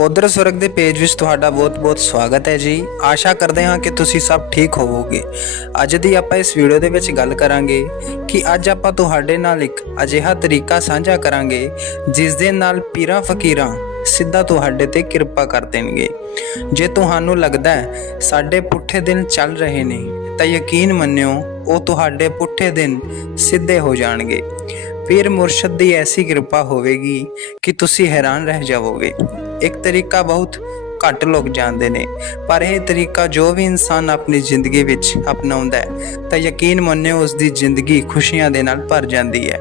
ਨਕੋਦਰ ਸੁਰਗ ਦੇ ਪੇਜ ਵਿੱਚ ਤੁਹਾਡਾ ਬਹੁਤ-ਬਹੁਤ ਸਵਾਗਤ ਹੈ ਜੀ। ਆਸ਼ਾ ਕਰਦੇ ਹਾਂ ਕਿ ਤੁਸੀਂ ਸਭ ਠੀਕ ਹੋਵੋਗੇ। ਅੱਜ ਦੀ ਆਪਾਂ ਇਸ ਵੀਡੀਓ ਦੇ ਵਿੱਚ ਗੱਲ ਕਰਾਂਗੇ ਕਿ ਅੱਜ ਆਪਾਂ ਤੁਹਾਡੇ ਨਾਲ ਇੱਕ ਅਜਿਹਾ ਤਰੀਕਾ ਸਾਂਝਾ ਕਰਾਂਗੇ, ਜਿਸ ਦੇ ਨਾਲ ਪੀਰਾਂ ਫਕੀਰਾਂ ਸਿੱਧਾ ਤੁਹਾਡੇ ਤੇ ਕਿਰਪਾ ਕਰ ਦੇਣਗੇ। ਜੇ ਤੁਹਾਨੂੰ ਲੱਗਦਾ ਹੈ ਸਾਡੇ ਪੁੱਠੇ ਦਿਨ ਚੱਲ ਰਹੇ ਨੇ, ਤਾਂ ਯਕੀਨ ਮੰਨਿਓ ਉਹ ਤੁਹਾਡੇ ਪੁੱਠੇ ਦਿਨ ਸਿੱਧੇ ਹੋ ਜਾਣਗੇ। ਪੀਰ ਮੁਰਸ਼ਦ ਦੀ ਐਸੀ ਕਿਰਪਾ ਹੋਵੇਗੀ ਕਿ ਤੁਸੀਂ ਹੈਰਾਨ ਰਹਿ ਜਾਵੋਗੇ। ਇੱਕ ਤਰੀਕਾ ਬਹੁਤ ਘੱਟ ਲੋਕ ਜਾਣਦੇ ਨੇ, ਪਰ ਇਹ ਤਰੀਕਾ ਜੋ ਵੀ ਇਨਸਾਨ ਆਪਣੀ ਜ਼ਿੰਦਗੀ ਵਿੱਚ ਅਪਣਾਉਂਦਾ ਹੈ, ਤਾਂ ਯਕੀਨ ਮੰਨਿਓ ਉਸ ਦੀ ਜ਼ਿੰਦਗੀ ਖੁਸ਼ੀਆਂ ਦੇ ਨਾਲ ਭਰ ਜਾਂਦੀ ਹੈ।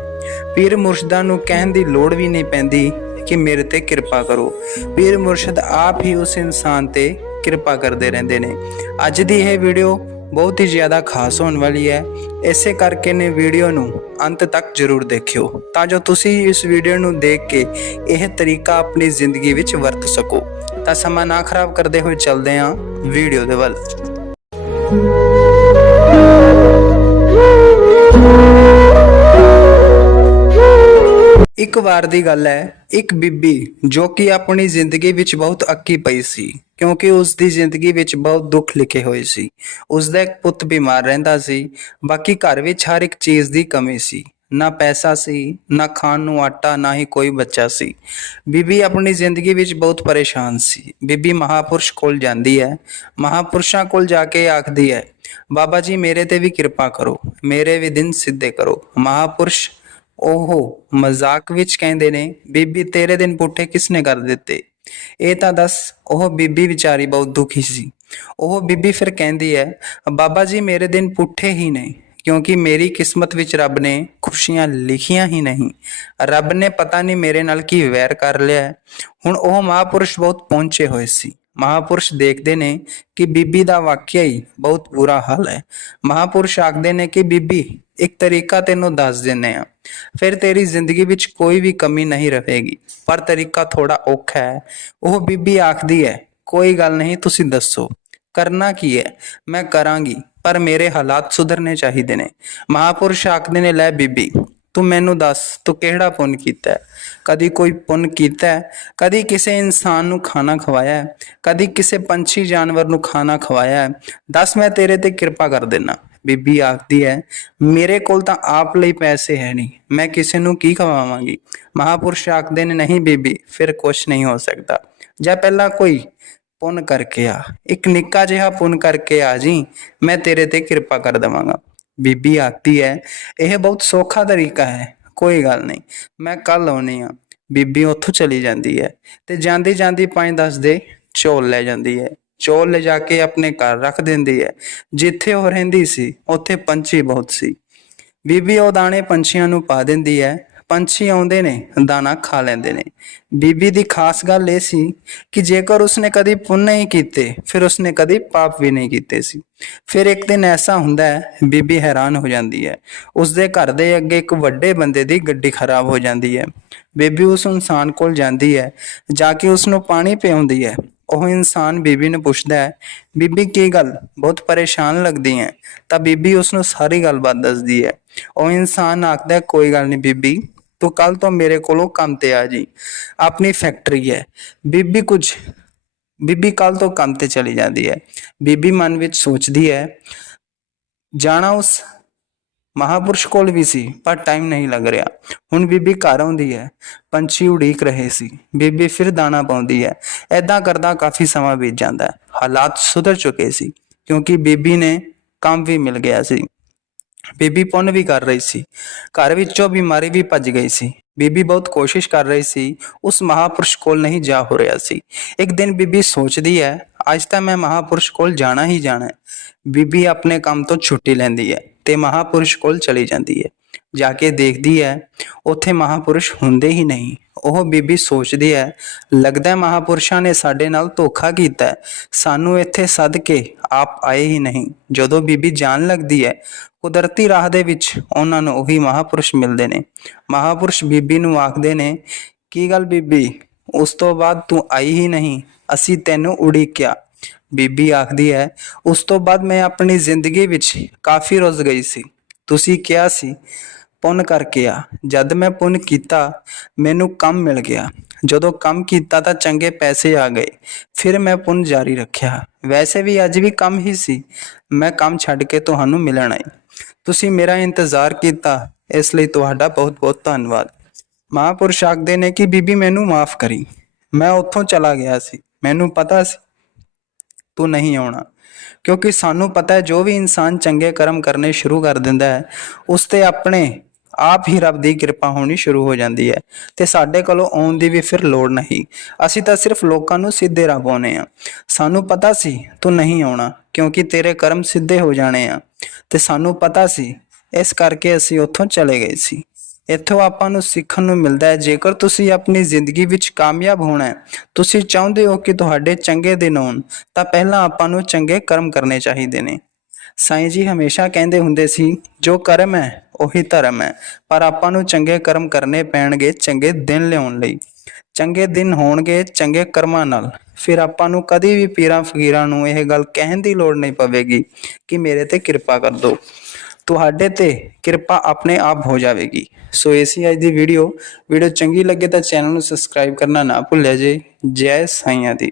ਪੀਰ ਮੁਰਸ਼ਦਾਂ ਨੂੰ ਕਹਿਣ ਦੀ ਲੋੜ ਵੀ ਨਹੀਂ ਪੈਂਦੀ ਕਿ ਮੇਰੇ ਤੇ ਕਿਰਪਾ ਕਰੋ। ਪੀਰ ਮੁਰਸ਼ਦ ਆਪ ਹੀ ਉਸ ਇਨਸਾਨ ਤੇ ਕਿਰਪਾ ਕਰਦੇ ਰਹਿੰਦੇ ਨੇ। ਅੱਜ ਦੀ ਇਹ ਵੀਡੀਓ ਬਹੁਤ ਹੀ ਜ਼ਿਆਦਾ ਖਾਸ ਹੋਣ ਵਾਲੀ ਹੈ। ਇਸੇ ਕਰਕੇ ਨੇ ਵੀਡੀਓ ਨੂੰ ਅੰਤ ਤੱਕ ਜ਼ਰੂਰ ਦੇਖਿਓ ਤਾਂ ਜੋ ਤੁਸੀਂ ਇਸ ਵੀਡੀਓ ਨੂੰ ਦੇਖ ਕੇ ਇਹ ਤਰੀਕਾ ਆਪਣੀ ਜ਼ਿੰਦਗੀ ਵਿੱਚ ਵਰਤ ਸਕੋ। ਤਾਂ ਸਮਾਂ ਨਾ ਖਰਾਬ ਕਰਦੇ ਹੋਏ ਚੱਲਦੇ ਹਾਂ ਵੀਡੀਓ ਦੇ ਵੱਲ। ਇੱਕ ਵਾਰ ਦੀ ਗੱਲ ਹੈ, ਇੱਕ ਬੀਬੀ ਜੋ ਕਿ ਆਪਣੀ ਜ਼ਿੰਦਗੀ ਵਿੱਚ ਬਹੁਤ ਅੱਕੀ ਪਈ ਸੀ, ਕਿਉਂਕਿ ਉਸ ਦੀ ਜ਼ਿੰਦਗੀ ਵਿੱਚ ਬਹੁਤ ਦੁੱਖ ਲਿਖੇ ਹੋਏ ਸੀ। ਉਸ ਦਾ ਇੱਕ ਪੁੱਤ ਬਿਮਾਰ ਰਹਿੰਦਾ ਸੀ, ਬਾਕੀ ਘਰ ਵਿੱਚ ਹਰ ਇੱਕ ਚੀਜ਼ ਦੀ ਕਮੀ ਸੀ। ਨਾ ਪੈਸਾ ਸੀ, ਨਾ ਖਾਣ ਨੂੰ ਆਟਾ, ਨਾ ਹੀ ਕੋਈ ਬੱਚਾ ਸੀ। ਬੀਬੀ ਆਪਣੀ ਜ਼ਿੰਦਗੀ ਵਿੱਚ ਬਹੁਤ ਪਰੇਸ਼ਾਨ ਸੀ। ਬੀਬੀ ਮਹਾਪੁਰਸ਼ ਕੋਲ ਜਾਂਦੀ ਹੈ, ਮਹਾਪੁਰਸ਼ਾਂ ਕੋਲ ਜਾ ਕੇ ਆਖਦੀ ਹੈ, ਬਾਬਾ ਜੀ, ਮੇਰੇ ਤੇ ਵੀ ਕਿਰਪਾ ਕਰੋ, ਮੇਰੇ ਵੀ ਦਿਨ ਸਿੱਧੇ ਕਰੋ। ਮਹਾਪੁਰਸ਼ ਉਹ ਮਜ਼ਾਕ ਵਿੱਚ ਕਹਿੰਦੇ ਨੇ, ਬੀਬੀ ਤੇਰੇ ਦਿਨ ਪੁੱਠੇ ਕਿਸਨੇ ਕਰ ਦਿੱਤੇ? ਇਹ ਤਾਂ ਦੱਸ ਉਹ ਬੀਬੀ ਵਿਚਾਰੀ ਬਹੁਤ ਦੁਖੀ ਸੀ। ਉਹ ਬੀਬੀ ਫਿਰ ਕਹਿੰਦੀ ਹੈ ਬਾਬਾ ਜੀ ਮੇਰੇ ਦਿਨ ਪੁੱਠੇ ਹੀ ਨਹੀਂ ਕਿਉਂਕਿ ਮੇਰੀ ਕਿਸਮਤ ਵਿੱਚ ਰੱਬ ਨੇ ਖੁਸ਼ੀਆਂ ਲਿਖੀਆਂ ਹੀ ਨਹੀਂ। ਰੱਬ ਨੇ ਪਤਾ ਨਹੀਂ ਮੇਰੇ ਨਾਲ ਕੀ ਵੈਰ ਕਰ ਲਿਆ। ਹੁਣ ਉਹ ਮਹਾਪੁਰਸ਼ ਬਹੁਤ ਪਹੁੰਚੇ ਹੋਏ ਸੀ। ਮਹਾਪੁਰਸ਼ ਦੇਖਦੇ ਨੇ ਕਿ ਬੀਬੀ ਦਾ ਵਾਕਿਆ ਹੀ ਬਹੁਤ ਬੁਰਾ ਹਾਲ ਹੈ। ਮਹਾਪੁਰਸ਼ ਆਖਦੇ ਨੇ ਕਿ ਬੀਬੀ, ਇੱਕ ਤਰੀਕਾ ਤੈਨੂੰ ਦੱਸ ਦਿੰਨੇ ਆ ਫਿਰ ਤੇਰੀ ਜ਼ਿੰਦਗੀ ਵਿੱਚ ਕੋਈ ਵੀ ਕਮੀ ਨਹੀਂ ਰਹੇਗੀ, ਪਰ ਤਰੀਕਾ ਥੋੜਾ ਔਖਾ ਹੈ। ਉਹ ਬੀਬੀ ਆਖਦੀ ਹੈ, ਕੋਈ ਗੱਲ ਨਹੀਂ, ਤੁਸੀਂ ਦੱਸੋ। ਕਰਨਾ ਕੀ ਹੈ? ਮੈਂ ਕਰਾਂਗੀ, ਪਰ ਮੇਰੇ ਹਾਲਾਤ ਸੁਧਰਨੇ ਚਾਹੀਦੇ ਨੇ। ਮਹਾਪੁਰਸ਼ ਆਖਦੇ ਨੇ, ਲੈ ਬੀਬੀ ਤੂੰ ਮੈਨੂੰ ਦੱਸ, ਤੂੰ ਕਿਹੜਾ ਪੁੰਨ ਕੀਤਾ ਹੈ? ਕਦੀ ਕੋਈ ਪੁੰਨ ਕੀਤਾ ਹੈ? ਕਦੀ ਕਿਸੇ ਇਨਸਾਨ ਨੂੰ ਖਾਣਾ ਖਵਾਇਆ ਹੈ? ਕਦੀ ਕਿਸੇ ਪੰਛੀ ਜਾਨਵਰ ਨੂੰ ਖਾਣਾ ਖਵਾਇਆ ਹੈ? ਦੱਸ, ਮੈਂ ਤੇਰੇ ਤੇ ਕਿਰਪਾ ਕਰ ਦੇਣਾ ਬੀਬੀ ਆਖਦੀ ਹੈ, ਮੇਰੇ ਕੋਲ ਤਾਂ ਆਪ ਲਈ ਪੈਸੇ ਹੈ ਨਹੀਂ। ਮੈਂ ਕਿਸੇ ਨੂੰ ਕੀ ਖਵਾਵਾਂਗੀ? ਮਹਾਪੁਰਸ਼ ਆਖਦੇ ਨੇ, ਨਹੀਂ ਬੀਬੀ, ਫਿਰ ਕੁਛ ਨਹੀਂ ਹੋ ਸਕਦਾ। ਜਾਂ ਪਹਿਲਾਂ ਕੋਈ ਪੁੰਨ ਕਰਕੇ ਆ। ਇੱਕ ਨਿੱਕਾ ਜਿਹਾ ਪੁੰਨ ਕਰਕੇ ਆ ਜੀ। ਮੈਂ ਤੇਰੇ ਤੇ ਕਿਰਪਾ ਕਰ ਦਵਾਂਗਾ। ਬੀਬੀ ਆਤੀ ਹੈ। ਇਹ ਬਹੁਤ ਸੌਖਾ ਤਰੀਕਾ ਹੈ। ਕੋਈ ਗੱਲ ਨਹੀਂ। ਮੈਂ ਕੱਲ ਆਉਣੀ ਆ ਬੀਬੀ ਉੱਥੋਂ ਚਲੀ ਜਾਂਦੀ ਹੈ ਤੇ ਜਾਂਦੀ ਜਾਂਦੀ 5-10 ਦੇ ਚੌਲ ਲੈ ਜਾਂਦੀ ਹੈ। ਚੌਲ ਲੈ ਜਾ ਕੇ ਆਪਣੇ ਘਰ ਰੱਖ ਦਿੰਦੀ ਹੈ। ਜਿੱਥੇ ਉਹ ਰਹਿੰਦੀ ਸੀ, ਉੱਥੇ ਪੰਛੀ ਬਹੁਤ ਸੀ। ਬੀਬੀ ਉਹ ਦਾਣੇ ਪੰਛੀਆਂ ਨੂੰ ਪਾ ਦਿੰਦੀ ਹੈ। ਪੰਛੀ ਆਉਂਦੇ ਨੇ, ਦਾਣਾ ਖਾ ਲੈਂਦੇ ਨੇ। ਬੀਬੀ ਦੀ ਖਾਸ ਗੱਲ ਇਹ ਸੀ ਕਿ ਜੇਕਰ ਉਸਨੇ ਕਦੀ ਪੁੰਨ ਨਹੀਂ ਕੀਤੇ, ਫਿਰ ਉਸਨੇ ਕਦੀ ਪਾਪ ਵੀ ਨਹੀਂ ਕੀਤੇ ਸੀ। ਫਿਰ ਇੱਕ ਦਿਨ ਐਸਾ ਹੁੰਦਾ ਹੈ, ਬੀਬੀ ਹੈਰਾਨ ਹੋ ਜਾਂਦੀ ਹੈ। ਉਸਦੇ ਘਰ ਦੇ ਅੱਗੇ ਇੱਕ ਵੱਡੇ ਬੰਦੇ ਦੀ ਗੱਡੀ ਖਰਾਬ ਹੋ ਜਾਂਦੀ ਹੈ। ਬੀਬੀ ਉਸ ਇਨਸਾਨ ਕੋਲ ਜਾਂਦੀ ਹੈ, ਜਾ ਕੇ ਉਸ ਨੂੰ ਪਾਣੀ ਪਿਆਉਂਦੀ ਹੈ। ਉਹ ਇਨਸਾਨ ਬੀਬੀ ਨੂੰ ਪੁੱਛਦਾ ਹੈ, ਬੀਬੀ, ਕੀ ਗੱਲ? ਬਹੁਤ ਪਰੇਸ਼ਾਨ ਲੱਗਦੀ ਹੈ? ਤਾਂ ਬੀਬੀ ਉਸ ਨੂੰ ਸਾਰੀ ਗੱਲਬਾਤ ਦੱਸਦੀ ਹੈ। ਉਹ ਇਨਸਾਨ ਆਖਦਾ ਕੋਈ ਗੱਲ ਨਹੀਂ ਬੀਬੀ ਤੂੰ ਕੱਲ ਤੋਂ ਮੇਰੇ ਕੋਲੋਂ ਕੰਮ ਤੇ ਆ ਜੀ। ਆਪਣੀ ਫੈਕਟਰੀ ਹੈ। ਬੀਬੀ ਕੁਝ, ਬੀਬੀ ਕੱਲ ਤੋਂ ਕੰਮ ਤੇ ਚਲੀ ਜਾਂਦੀ ਹੈ। ਬੀਬੀ ਮਨ ਵਿੱਚ ਸੋਚਦੀ ਹੈ। ਜਾਣਾ ਉਸ ਮਹਾਪੁਰਸ਼ ਕੋਲ ਵੀ ਸੀ, ਪਰ ਟਾਈਮ ਨਹੀਂ ਲੱਗ ਰਿਹਾ। ਹੁਣ ਬੀਬੀ ਘਰ ਆਉਂਦੀ ਹੈ। ਪੰਛੀ ਉਡੀਕ ਰਹੇ ਸੀ। ਬੀਬੀ ਫਿਰ ਦਾਣਾ ਪਾਉਂਦੀ ਹੈ। ਐਦਾਂ ਕਰਦਾ ਕਾਫੀ ਸਮਾਂ ਬੀਤ ਜਾਂਦਾ ਹੈ। ਹਾਲਾਤ ਸੁਧਰ ਚੁੱਕੇ ਸੀ, ਕਿਉਂਕਿ ਬੀਬੀ ਨੇ ਕੰਮ ਵੀ ਮਿਲ ਗਿਆ ਸੀ। ਬੀਬੀ ਪੁੰਨ ਵੀ ਕਰ ਰਹੀ ਸੀ। ਘਰ ਵਿੱਚੋਂ ਬਿਮਾਰੀ ਵੀ ਭੱਜ ਗਈ ਸੀ। ਬੀਬੀ ਬਹੁਤ ਕੋਸ਼ਿਸ਼ ਕਰ ਰਹੀ ਸੀ, ਉਸ ਮਹਾਪੁਰਸ਼ ਕੋਲ ਨਹੀਂ ਜਾ ਹੋ ਰਿਹਾ ਸੀ। ਇੱਕ ਦਿਨ ਬੀਬੀ ਸੋਚਦੀ ਹੈ, ਅੱਜ ਤਾਂ ਮੈਂ ਮਹਾਪੁਰਸ਼ ਕੋਲ ਜਾਣਾ ਹੀ ਜਾਣਾ ਹੈ। ਬੀਬੀ ਆਪਣੇ ਕੰਮ ਤੋਂ ਛੁੱਟੀ ਲੈਂਦੀ ਹੈ ਤੇ ਮਹਾਪੁਰਸ਼ ਕੋਲ ਚਲੀ ਜਾਂਦੀ ਹੈ। ਜਾ ਕੇ ਦੇਖਦੀ ਹੈ, ਉੱਥੇ ਮਹਾਪੁਰਸ਼ ਹੁੰਦੇ ਹੀ ਨਹੀਂ। ਉਹ ਬੀਬੀ ਸੋਚਦੀ ਹੈ, ਲੱਗਦਾ ਹੈ ਮਹਾਪੁਰਸ਼ਾਂ ਨੇ ਸਾਡੇ ਨਾਲ ਧੋਖਾ ਕੀਤਾ ਸਾਨੂੰ ਇੱਥੇ ਸੱਦ ਕੇ ਆਪ ਆਏ ਹੀ ਨਹੀਂ। ਜਦੋਂ ਬੀਬੀ ਜਾਣ ਲੱਗਦੀ ਹੈ, ਕੁਦਰਤੀ ਰਾਹ ਦੇ ਵਿੱਚ ਉਹਨਾਂ ਨੂੰ ਉਹੀ ਮਹਾਪੁਰਸ਼ ਮਿਲਦੇ ਨੇ। ਮਹਾਪੁਰਸ਼ ਬੀਬੀ ਨੂੰ ਆਖਦੇ ਨੇ, ਕੀ ਗੱਲ ਬੀਬੀ? ਉਸ ਤੋਂ ਬਾਅਦ ਤੂੰ ਆਈ ਹੀ ਨਹੀਂ। ਅਸੀਂ ਤੈਨੂੰ ਉਡੀਕਿਆ। ਬੀਬੀ ਆਖਦੀ ਹੈ, ਉਸ ਤੋਂ ਬਾਅਦ ਮੈਂ ਆਪਣੀ ਜ਼ਿੰਦਗੀ ਵਿੱਚ ਕਾਫੀ ਰੁੱਝ ਗਈ ਸੀ। ਤੁਸੀਂ ਕਿਹਾ ਸੀ, ਪੁੰਨ ਕਰਕੇ ਆ। ਜਦ ਮੈਂ ਪੁੰਨ ਕੀਤਾ, ਮੈਨੂੰ ਕੰਮ ਮਿਲ ਗਿਆ। ਜਦੋਂ ਕੰਮ ਕੀਤਾ ਤਾਂ ਚੰਗੇ ਪੈਸੇ ਆ ਗਏ। ਫਿਰ ਮੈਂ ਪੁੰਨ ਜਾਰੀ ਰੱਖਿਆ। ਵੈਸੇ ਵੀ ਅੱਜ ਵੀ ਕੰਮ ਹੀ ਸੀ। ਮੈਂ ਕੰਮ ਛੱਡ ਕੇ ਤੁਹਾਨੂੰ ਮਿਲਣ ਆਈ। ਤੁਸੀਂ ਮੇਰਾ ਇੰਤਜ਼ਾਰ ਕੀਤਾ। ਇਸ ਲਈ ਤੁਹਾਡਾ ਬਹੁਤ-ਬਹੁਤ ਧੰਨਵਾਦ। ਮਹਾਂਪੁਰਸ਼ ਆਖਦੇ ਨੇ ਕਿ ਬੀਬੀ ਮੈਨੂੰ ਮਾਫ ਕਰੀ। ਮੈਂ ਉੱਥੋਂ ਚਲਾ ਗਿਆ ਸੀ। ਮੈਨੂੰ ਪਤਾ ਸੀ, ਤੂੰ ਨਹੀਂ ਆਉਣਾ। ਕਿਉਂਕਿ ਸਾਨੂੰ ਪਤਾ ਹੈ ਜੋ ਵੀ ਇਨਸਾਨ ਚੰਗੇ ਕਰਮ ਕਰਨੇ ਸ਼ੁਰੂ ਕਰ ਦਿੰਦਾ ਹੈ, ਉਸ ਤੇ ਆਪਣੇ ਆਪ ਹੀ ਰੱਬ ਦੀ ਕਿਰਪਾ ਹੋਣੀ ਸ਼ੁਰੂ ਹੋ ਜਾਂਦੀ ਹੈ ਤੇ ਸਾਡੇ ਕੋਲੋਂ ਆਉਣ ਦੀ ਵੀ ਫਿਰ ਲੋੜ ਨਹੀਂ। ਅਸੀਂ ਤਾਂ ਸਿਰਫ ਲੋਕਾਂ ਨੂੰ ਸਿੱਧੇ ਰਾਹ ਪਾਉਂਦੇ ਆ ਸਾਨੂੰ ਪਤਾ ਸੀ, ਤੂੰ ਨਹੀਂ ਆਉਣਾ, ਕਿਉਂਕਿ ਤੇਰੇ ਕਰਮ ਸਿੱਧੇ ਹੋ ਜਾਣੇ ਆ। ਤੇ ਸਾਨੂੰ ਪਤਾ ਸੀ, ਇਸ ਕਰਕੇ ਅਸੀਂ ਉੱਥੋਂ ਚਲੇ ਗਏ ਸੀ। ਇੱਥੋਂ ਆਪਾਂ ਨੂੰ ਸਿੱਖਣ ਨੂੰ ਮਿਲਦਾ ਹੈ। ਜੇਕਰ ਤੁਸੀਂ ਆਪਣੀ ਜ਼ਿੰਦਗੀ ਵਿੱਚ ਕਾਮਯਾਬ ਹੋਣਾ ਹੈ, ਤੁਸੀਂ ਚਾਹੁੰਦੇ ਹੋ ਕਿ ਤੁਹਾਡੇ ਚੰਗੇ ਦਿਨ ਹੋਣ ਤਾਂ ਪਹਿਲਾਂ ਆਪਾਂ ਨੂੰ ਚੰਗੇ ਕਰਮ ਕਰਨੇ ਚਾਹੀਦੇ ਨੇ। ਸਾਈਂ ਜੀ ਹਮੇਸ਼ਾ ਕਹਿੰਦੇ ਹੁੰਦੇ ਸੀ, ਜੋ ਕਰਮ ਹੈ, ਉਹੀ ਧਰਮ ਹੈ। ਪਰ ਆਪਾਂ ਨੂੰ ਚੰਗੇ ਕਰਮ ਕਰਨੇ ਪੈਣਗੇ ਚੰਗੇ ਦਿਨ ਲਿਆਉਣ ਲਈ। ਚੰਗੇ ਦਿਨ ਹੋਣਗੇ ਚੰਗੇ ਕਰਮਾਂ ਨਾਲ। ਫਿਰ ਆਪਾਂ ਨੂੰ ਕਦੀ ਵੀ ਪੀਰਾਂ ਫਕੀਰਾਂ ਨੂੰ ਇਹ ਗੱਲ ਕਹਿਣ ਦੀ ਲੋੜ ਨਹੀਂ ਪਵੇਗੀ ਕਿ ਮੇਰੇ ਤੇ ਕਿਰਪਾ ਕਰ ਦਿਓ ਤੁਹਾਡੇ ਤੇ ਕਿਰਪਾ ਆਪਣੇ ਆਪ ਹੋ ਜਾਵੇਗੀ। ਸੋ ਇਸੀ ਅੱਜ ਦੀ ਵੀਡੀਓ ਵੀਡੀਓ ਚੰਗੀ ਲੱਗੇ ਤਾਂ ਚੈਨਲ ਨੂੰ ਸਬਸਕ੍ਰਾਈਬ ਕਰਨਾ ਨਾ ਭੁੱਲਿਆ ਜੇ। ਜੈ ਸਾਈਆਂ ਦੀ।